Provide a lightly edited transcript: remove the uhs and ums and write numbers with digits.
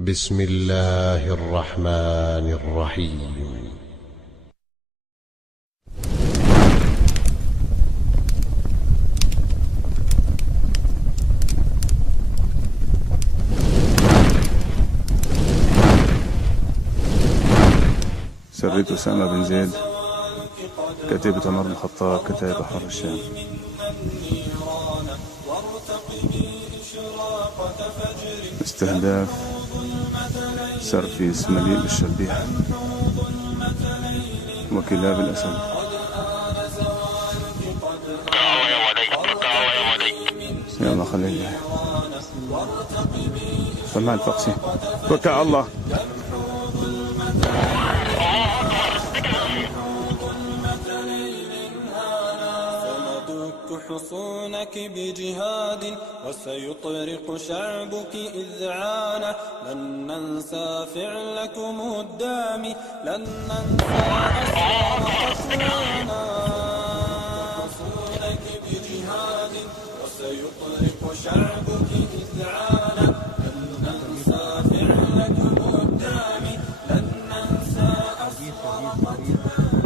بسم الله الرحمن الرحيم. سريت أسامة بن زيد كتيبة عمر بن الخطاب كتائب أحرار الشام. استهداف سرفيس مليء بالشبيحة وكلاب الأسد. يلا خليل سمع الفقسي وكاء الله. حصونك بجهاد وسيطرق شعبك إذعانا. لن ننسى فعلكم الدامي، لن ننسى أسرار قتلانا. حصونك بجهاد وسيطرق شعبك إذعانا. لن ننسى فعلكم الدامي، لن ننسى أسرار قتلانا.